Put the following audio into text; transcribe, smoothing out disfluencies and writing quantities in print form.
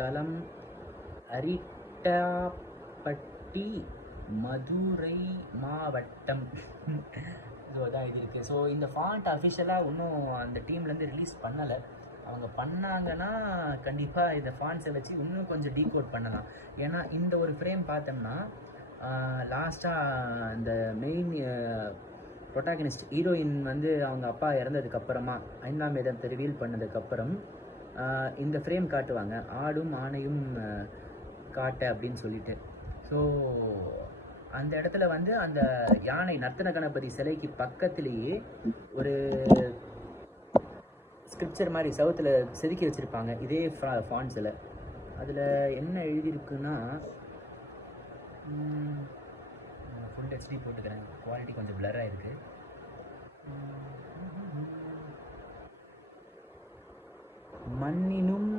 தலம் அரிட்டாப்பட்டி, மதுரை மாவட்டம். ஸோ அதான் இது இருக்குது. ஸோ இந்த ஃபாண்ட் அஃபிஷியலாக இன்னும் அந்த டீம்லேருந்து ரிலீஸ் பண்ணலை. அவங்க பண்ணாங்கன்னா கண்டிப்பாக இந்த ஃபாண்ட்ஸை வச்சு இன்னும் கொஞ்சம் டீகோட் பண்ணலாம். ஏன்னா இந்த ஒரு ஃப்ரேம் பார்த்தோம்னா லாஸ்ட்டாக இந்த மெயின் ப்ரொட்டாகனிஸ்ட் ஹீரோயின் வந்து அவங்க அப்பா இறந்ததுக்கப்புறமா 5ஆம் வேதத்தை ரிவீல் பண்ணதுக்கப்புறம் இந்த ஃப்ரேம் காட்டுவாங்க, ஆடும் ஆணையும் காட்ட அப்படின்னு சொல்லிட்டு. ஸோ அந்த இடத்துல வந்து அந்த யானை நர்த்தன கணபதி சிலைக்கு பக்கத்திலேயே ஒரு ஸ்கிரிப்சர் மாதிரி சவுத்தில் செதுக்கி வச்சுருப்பாங்க இதே ஃபாண்ட்ஸில். அதில் என்ன எழுதியிருக்குன்னா, ஃபுல் ஹெச்டி போட்டுக்கிறேன், குவாலிட்டி கொஞ்சம் பிளராக இருக்குது. மண்ணினும்